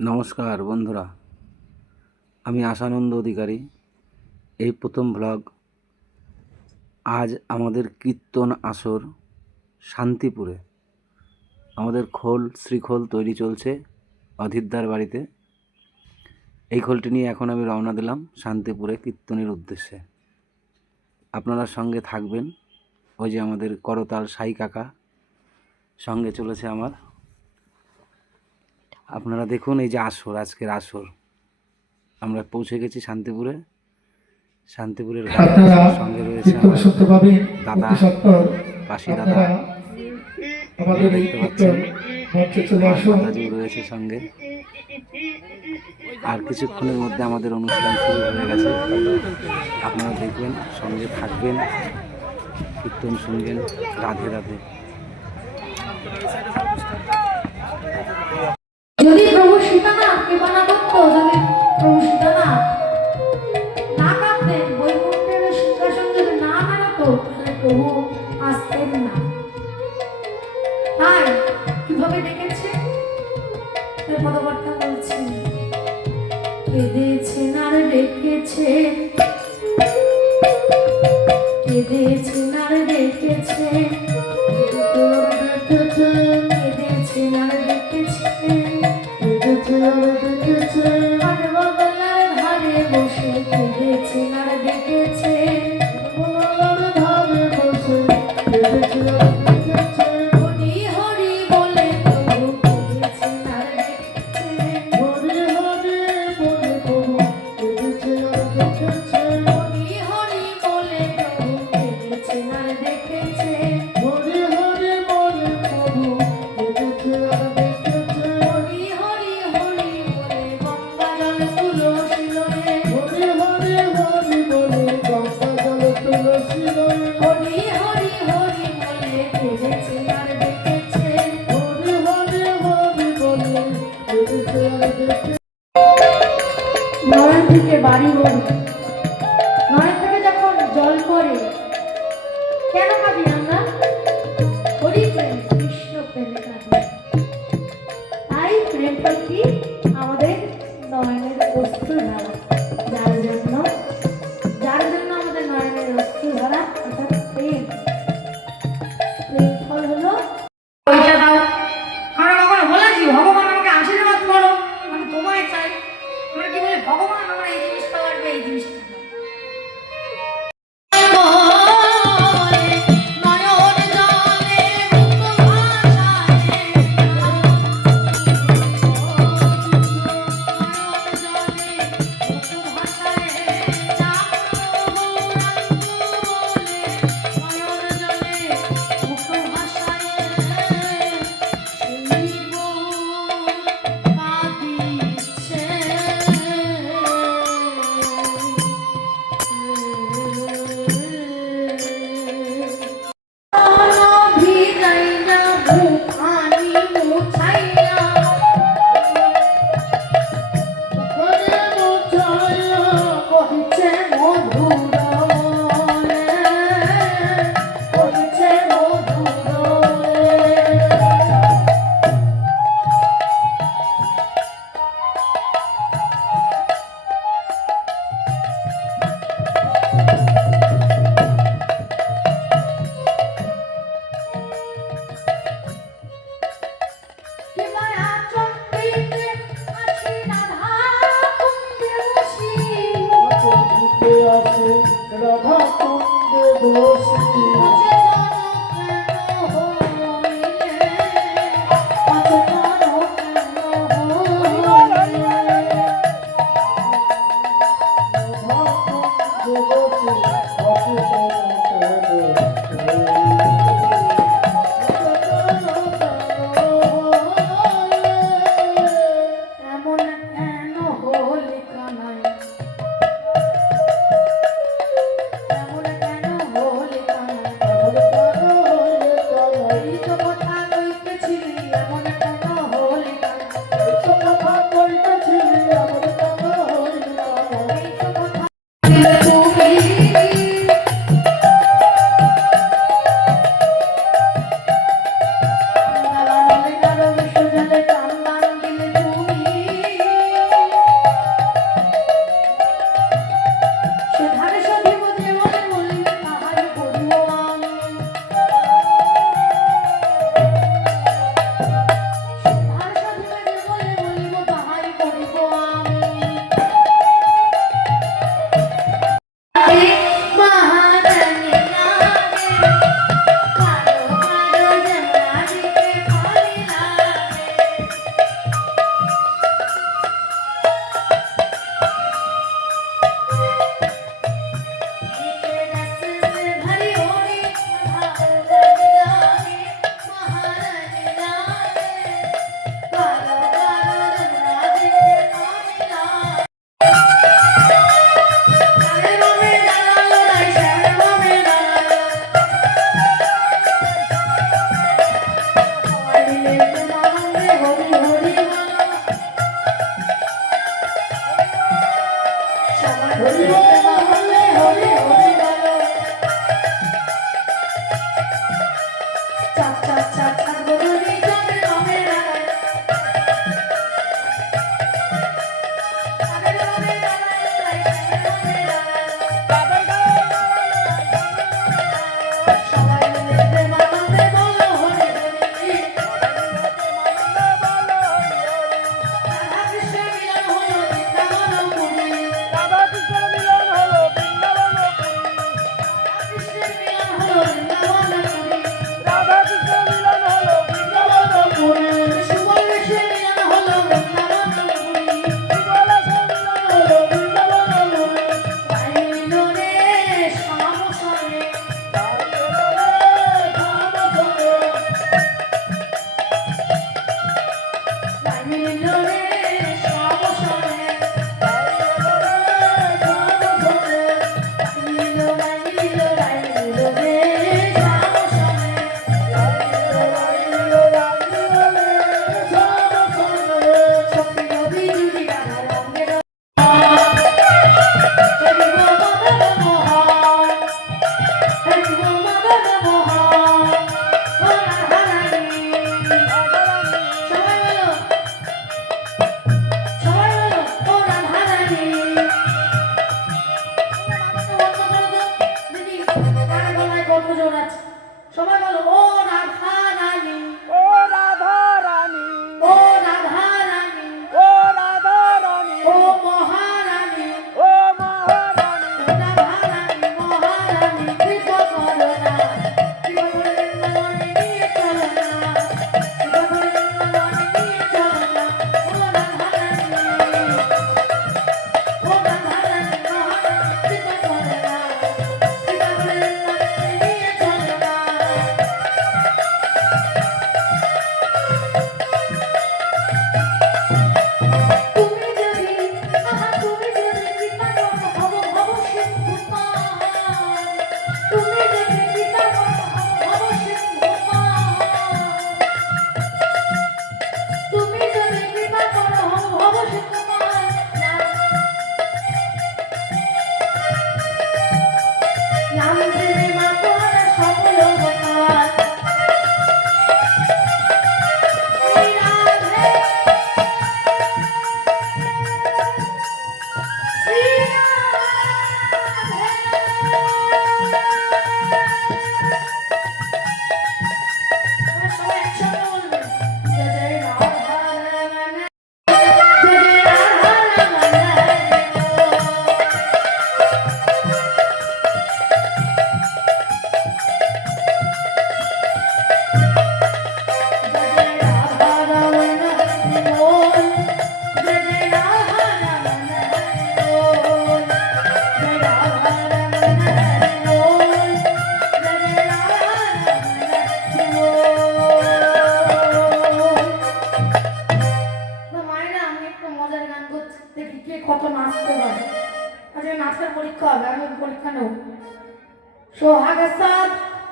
নমস্কার বন্ধুরা, আমি আশানন্দ অধিকারী। এই প্রথম ব্লগ। আজ আমাদের কীর্তন আসর শান্তিপুরে। আমাদের শ্রীখোল তৈরি চলছে অধীরদার বাড়িতে। এই খোলটি নিয়ে এখন আমি রওনা দিলাম শান্তিপুরে কীর্তনের উদ্দেশ্যে। আপনারা সঙ্গে থাকবেন। ওই যে আমাদের করতাল সাই কাকা সঙ্গে চলেছে আমার। আপনারা দেখুন, এই যে আসর, আজকের আসর। আমরা পৌঁছে গেছি শান্তিপুরের সঙ্গে রয়েছে আমার দাদা, বাসি দাদা, দেখতে পাচ্ছেন মাতাজি রয়েছে সঙ্গে। আর কিছুক্ষণের মধ্যে আমাদের অনুষ্ঠান শুরু হয়ে গেছে। আপনারা দেখবেন, সঙ্গে থাকবেন, কীর্তন শুনবেন। রাধে রাধে। যদি প্রভু সীতানাথ কৃপা করতো, যদি প্রভু সীতানাথ না কাঁদতেন, বৈকুণ্ঠের সিংহাসন যদি না বেরোতো, তাহলে প্রভু আসতেন না। তাই কিভাবে ডেকেছে পদকর্তা বলছে, কেঁদেছেন আর ডেকেছেন, কেঁদেছেন আর ডেকেছেন, কেঁদেছেন আর ডেকেছেন, বগলার ধারে বসে কেঁদেছেন আর ডেকেছেন, বগলার ধারে বসে কেঁদেছেন আর ডেকেছেন, হরি হরি বলে প্রভু কেঁদেছেন আর ডেকেছেন, হরি হরি বলে প্রভু কেঁদেছেন আর ডেকেছেন, হরি হরি বলে প্রভু কেঁদেছেন আর ডেকেছেন, হরি হরি বলে প্রভু কেঁদেছেন আর ডেকেছেন, হরি হরি হরি বলে গঙ্গা জল তুলসী লয়ে, হরি হরি হরি বলে গঙ্গা জল তুলসী লয়ে, হরি হরি হরি বলে কেঁদেছেন আর ডেকেছেন, হরি হরি হরি বলে কেঁদেছেন আর ডেকেছেন। নয়ন থেকে বাড়ি বলি, নয়ন থেকে যখন জল পড়ে, কেন কাঁদি আমরা? হরি প্রেম, কৃষ্ণ প্রেমে কাঁদি। তাই প্রেমটা কি? আমাদের নয়নের অশ্রু ধারা, যার জন্য আমাদের নয়নের অশ্রু ধারা, অর্থাৎ প্রেম। প্রেম ফল হলো ওইটা দাও। আমরা কখনো বলেছি ভগবান আমাকে আশীর্বাদ করো, আমি তোমায় চাই? আমরা কি বলি, ভগবান আমার এই জিনিসটা লাগবে, এই জিনিসটা দাও। হরি বল হরে হরে হরি বল চাপ চাপ চাপ চাপ বদলি জমে রমে রায় আগে রমে রায় সবাই মিলে প্রেমানন্দে বলো হরি হরি রাধা কৃষ্ণের মিলন হলো বৃন্দাবন পুরী রাধা কৃষ্ণের মিলন হলো বৃন্দাবন পুরী সুবর্ণেশের মিলন হলো বৃন্দাবন পুরী তাই মিলো রে শ্যাম সনে তাই মিলো রে শ্যাম সনে মিলো রে শ্যাম সনে সখী নবী জুড়ি রাধা রঙের হরি বল মদন মোহন হরি বল মদন মোহন ও রাধা রানী সবাই বলো ও রাধা রানী দিদি কার গলায় কত জোর আছে সবাই বলো ও রাধা রানী ও রাধা রানী ও মহারানী রাধা রানী মহারানী কৃপা করো না কৃপা করে বৃন্দাবনে নিয়ে চলো না কৃপা করে বৃন্দাবনে নিয়ে চলো না ও রাধা রানী মহারানী কৃপা করো না কৃপা করে বৃন্দাবনে নিয়ে চলো না তুমি যদি তুমি যদি কৃপা করো হব হব সিন্ধু পার তুমি যদি কৃপা করো হব হব সিন্ধু পার তুমি যদি কৃপা করো হব হব সিন্ধু পার নাম দেবে মা তোমার সকল অবতার শ্রী রাধে শ্রী রাধে সবাই একসাথে বলবেন জয় জয় রাধা রমণ জয় জয় রাধা রমণ কত নাচতে পারে আজকে নাচের পরীক্ষা হবে আমি পরীক্ষা নেব সোহাগ সাত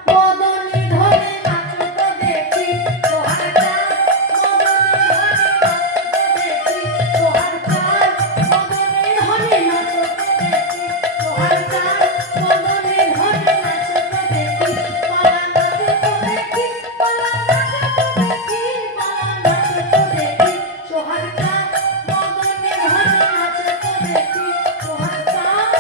মদনী ধনে নাচো তো দেখি সোহাগ সাত মদনী ধনে নাচো তো দেখি সোহাগ সাত মদনী ধনে নাচো তো দেখি সোহাগ সাত মদনী ধনে নাচো তো দেখি পালা নাচো তো দেখি পালা নাচো তো দেখি পালা নাচো তো দেখি সোহাগ সাত মদনী ধনে নাচো তো দেখি সোহাগ সাত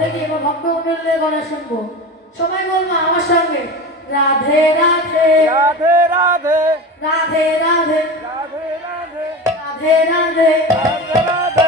দেখি এবার ভক্তমণ্ডলের গলা শুনবো। সবাই বলবো আমার সঙ্গে, রাধে রাধে রাধে রাধে রাধে রাধে রাধে রাধে রাধে রাধে রাধে রাধে